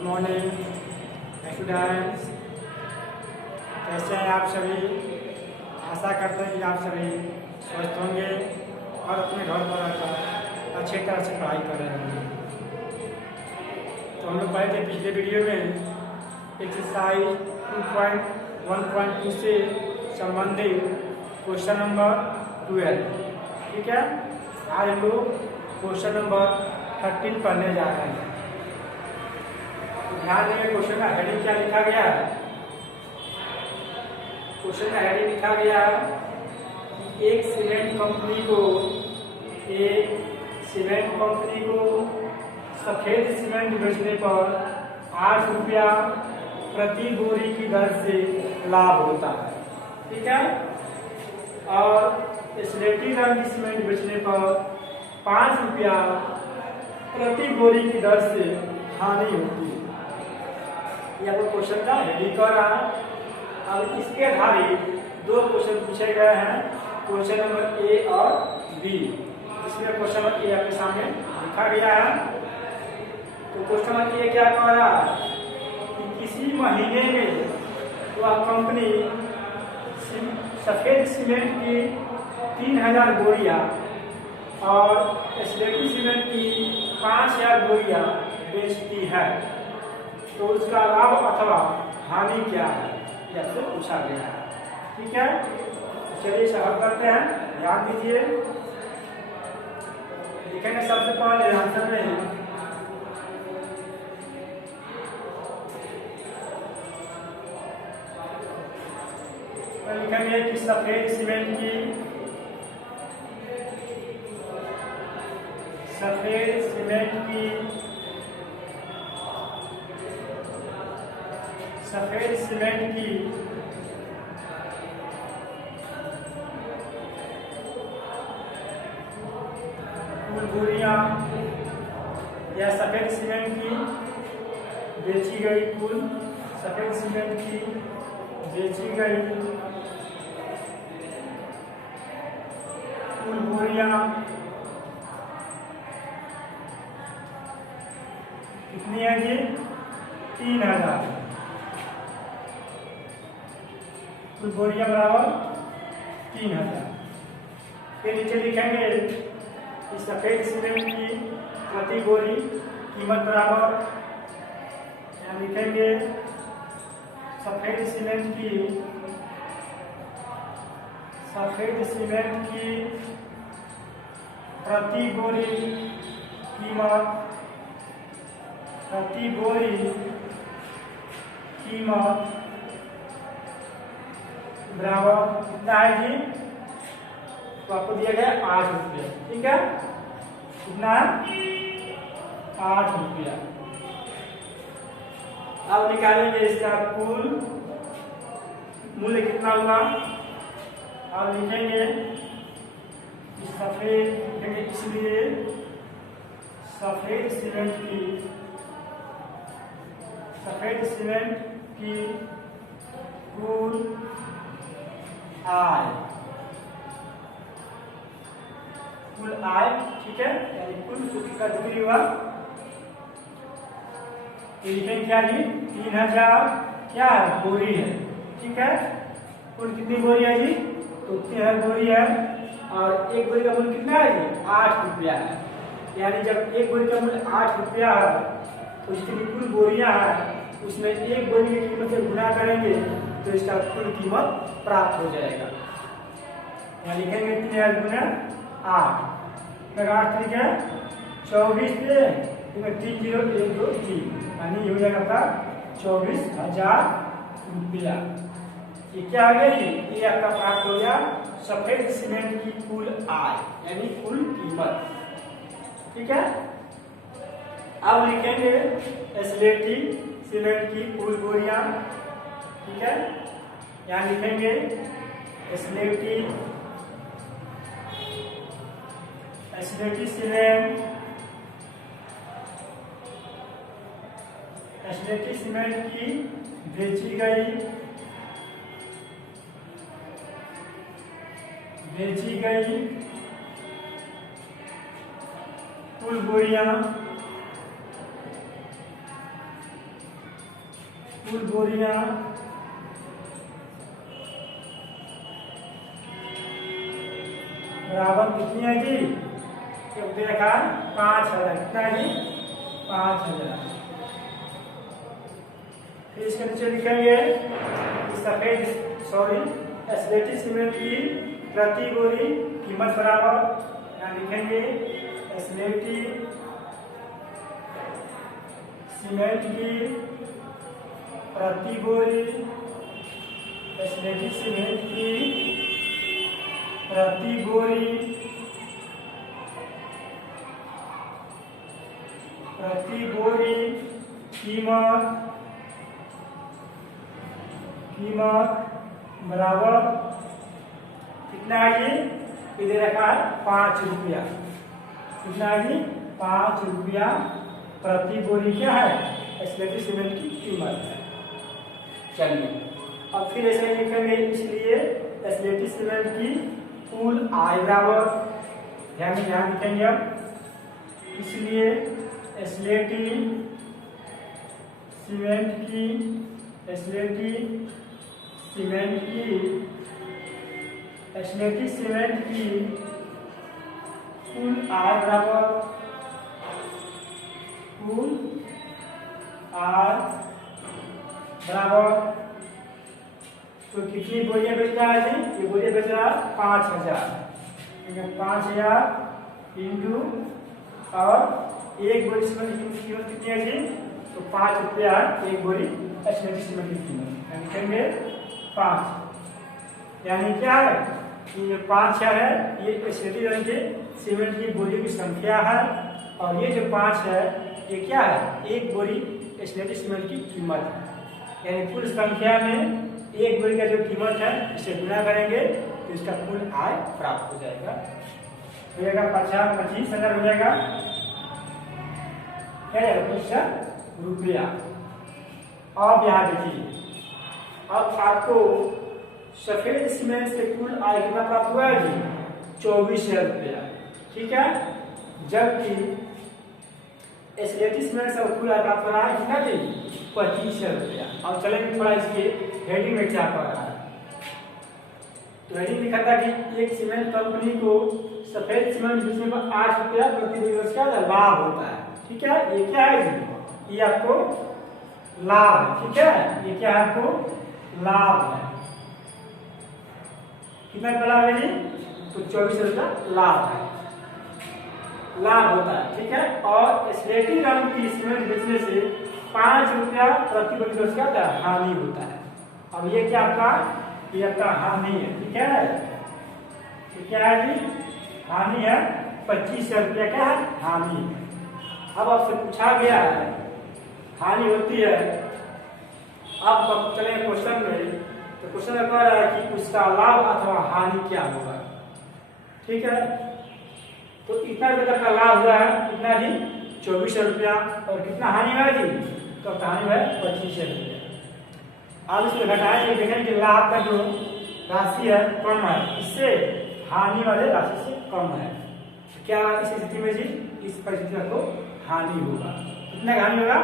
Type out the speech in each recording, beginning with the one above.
Good morning students, कैसे हैं आप सभी। आशा करते हैं कि आप सभी स्वस्थ होंगे और अपने घर पर रहकर अच्छी तरह से पढ़ाई कर रहे होंगे। तो हम लोग पढ़े थे पिछले वीडियो में एक्सरसाइज 2.1.2 से संबंधित क्वेश्चन नंबर 12। ठीक है, आज हम लोग क्वेश्चन नंबर 13 पढ़ने जा रहे हैं। ध्यान देंगे क्वेश्चन का हेडिंग क्या लिखा गया है। क्वेश्चन का हेडिंग लिखा गया है कि एक सीमेंट कंपनी को सफेद सीमेंट बेचने पर 8 रुपया प्रति बोरी की दर से लाभ होता है। ठीक है, और स्लेटी रंग की सीमेंट बेचने पर 5 रुपया प्रति बोरी की दर से हानि होती है। यह आपको क्वेश्चन का हेडिंग कर रहा है। अब इसके आधारित दो क्वेश्चन पूछे गए हैं, क्वेश्चन नंबर ए और बी। इसमें क्वेश्चन नंबर ए आपके सामने लिखा गया है। तो क्वेश्चन नंबर ए क्या कह रहा है कि किसी महीने में वह कंपनी सफेद सीमेंट की 3000 बोरियां और स्लेटी सीमेंट की 5000 बोरियां बेचती है, तो उसका लाभ अथवा हानि क्या है, यह से पूछा गया है। ठीक है, चलिए इसे हल करते हैं। ध्यान दीजिए, लिखेंगे सबसे पहले आंसर में लिखेंगे कि सफेद सीमेंट की कुल बोरियां या सफेद सीमेंट की बेची गई कुल सफेद सीमेंट की बेची गई कुल बोरियां कितनी है जी? 3000। कुल बोरियां बराबर 3000। फिर नीचे लिखेंगे कि सफेद सीमेंट की प्रति बोरी कीमत बराबर, यहाँ लिखेंगे सफेद सीमेंट की प्रति बोरी कीमत बराबर कितना है जी? तो आपको दिया गया 8 रुपया। ठीक है, कितना है? 8 रुपया। अब निकालेंगे इसका कुल मूल्य कितना होगा। अब लिखेंगे इसलिए सफेद सीमेंट की कुल आय, ठीक है, यानी कुल सूची का जो भी हुआ लिखेंगे क्या जी? 3000 क्या है? बोरी है। ठीक है, कुल कितनी बोरी है जी? तो 3000 बोरी है और एक बोरी का मूल्य कितना है जी? 8 रुपया है। यानी जब एक बोरी का मूल्य 8 रुपया है तो जितनी कुल बोरियां हैं उसमें एक बोरी की कीमत से गुणा करेंगे तो इसका कुल कीमत प्राप्त हो जाएगा। यहाँ लिखेंगे 3000 गुना 8, 8 ठीक है 24 पे 30123, यानी हो जाएगा आपका 24,000 रुपया। ये क्या आ गया? ये आपका प्राप्त हो गया सफेद सीमेंट की कुल आय, यानी कुल कीमत। ठीक है, अब लिखेंगे स्लेटी सीमेंट की कुल बोरियां। ठीक है, यहाँ लिखेंगे स्लेटी सीमेंट की बेची गई कुल बोरियां कुल बोरियां बराबर कितनी है जी? देखा 5000। कितना है जी? 5000। फिर इसके नीचे लिखेंगे सफेद एस्बेस्टस सीमेंट की प्रति बोरी कीमत बराबर, यहाँ लिखेंगे एस्बेस्टस सीमेंट की प्रति बोरी, एस्बेस्टस सीमेंट की प्रति बोरी कीमत बराबर कितना है जी? दे रखा है 5 रुपया। कितना है जी? 5 रुपया प्रति बोरी क्या है? एस्बेस्टस सीमेंट की कीमत है। चलिए अब फिर ऐसे लिखेंगे, इसलिए एस्बेस्टस सीमेंट की कुल आय बराबर, ध्यान लिखेंगे अब, इसलिए एस्बेस्टस सीमेंट की कुल आय बराबर, तो कितनी बोरियां बेच रहा है जी? ये बोरियां बेच रहा है 5000। 5000 इंटू, और एक बोरी सीमेंट की कीमत कितनी है जी? तो 5 रुपया एक बोरी एस्बेस्टस सीमेंट की कीमत, लिखेंगे 5। यानी क्या है कि ये 5 है, ये एस्बेस्टस सीमेंट की बोरियों की संख्या है, और ये जो 5 है ये क्या है? एक बोरी एस्बेस्टस सीमेंट की कीमत है। यानी कुल संख्या में एक बोरी का जो कीमत है इसे गुणा करेंगे तो इसका कुल आय प्राप्त हो जाएगा। हो जाएगा 25,000 हो जाएगा, क्या जाएगा? 25 रुपया। अब यहाँ देखिए, अब आपको सफेद सीमेंट से कुल आय कितना प्राप्त हुआ है जी? 24,000 रुपया। ठीक है, जबकि एस्बेस्टस सीमेंट से कुल आय प्राप्त हो रहा है कितना जी? 25,000 रुपया। अब चलेंगे थोड़ा इसके हेडिंग में क्या कर रहा है। तो हेडिंग लिखा था कि एक सीमेंट कंपनी को सफेद सीमेंट बेचने में 8 रुपया प्रति दिवस का लाभ होता है। ठीक है, ये क्या है जी? ये आपको लाभ है। ठीक है, ये क्या है? आपको लाभ है। कितना लाभ है जी? तो 24,000 रुपया लाभ है, लाभ होता है। ठीक है, और एस्बेस्टस रंग की सीमेंट बेचने से 5 रुपया प्रति बोरी दिवस का हानि होता है। अब ये क्या आपका? ये आपका हानि है। ठीक है, ये क्या है जी? हानि है। 25,000 रुपया क्या है? हानि। अब आपसे पूछा गया है हानि होती है। अब चले क्वेश्चन में, तो क्वेश्चन में कह रहा है कि उसका लाभ अथवा हानि क्या होगा। ठीक है, तो इतना रुपये का लाभ हुआ है कितना जी? 24,000 रुपया। और कितना हानि हुआ जी? तो हानि है 25,000 रुपया। अब इसको घटाएंगे, देखेंगे कि लाभ का जो राशि है कम है, इससे हानि वाले राशि से कम है। तो क्या इस स्थिति में जी? इस परिस्थिति को हानि होगा। कितना का हानि होगा?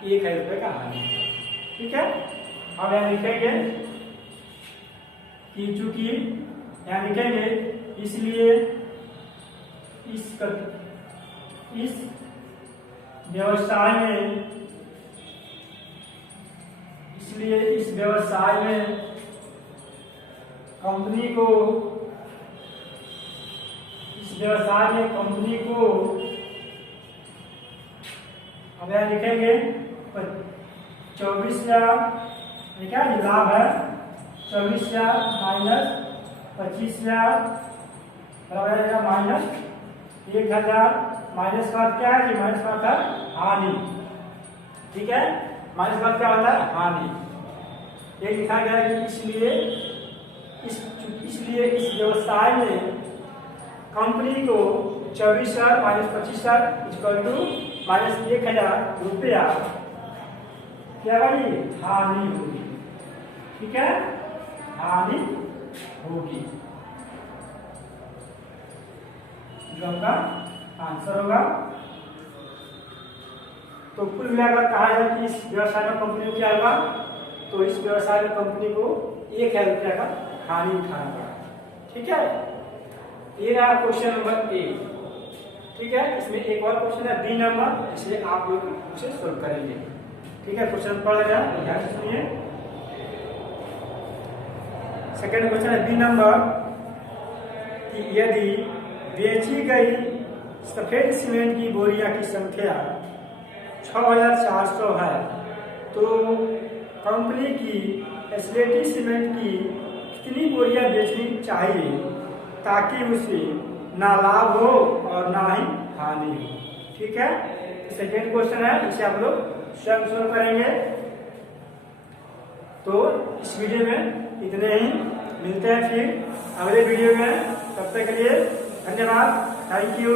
तो 1,000 रुपये का हानि होगा। ठीक है, अब यहाँ लिखेंगे कि चूंकि यहाँ लिखेंगे इसलिए इस व्यवसाय में कंपनी को अब यहाँ लिखेंगे 24,000 क्या लाभ है? 24,000 माइनस 25,000 माइनस 1,000 माइनस का क्या है जी? माइनस का था हानि। ठीक है, माइनस का क्या होता है? हानि। ये लिखा गया है कि इसलिए इस व्यवसाय में कंपनी को 24,000 माइनस 25,000 इक्वल टू माइनस 1,000 रुपया क्या भाई? हानि होगी। ठीक है, हानि होगी, जो आपका आंसर होगा। तो कुल मिलाकर कहा जाए कि इस व्यवसाय में कंपनी को क्या होगा, तो इस व्यवसाय में कंपनी को 1,000 रुपया का हानि उठाना पड़ा। ठीक है, ये रहा क्वेश्चन नंबर ए। ठीक है, इसमें एक और क्वेश्चन है बी नंबर, इसे आप लोग उसे सोल्व करेंगे। ठीक है, क्वेश्चन पढ़ रहे हैं, ध्यान से सुनिए। सेकंड क्वेश्चन है बी नंबर कि यदि बेची गई सफेद सीमेंट की बोरियां की संख्या 6,400 है तो कंपनी की स्लेटी सीमेंट की कितनी बोरियां बेचनी चाहिए ताकि उसे ना लाभ हो और ना ही हानि हो। ठीक है, सेकेंड क्वेश्चन है, इसे आप लोग स्वयं सोल्व करेंगे। तो इस वीडियो में इतने ही, मिलते हैं फिर अगले वीडियो में, तब तक के लिए धन्यवाद, थैंक यू।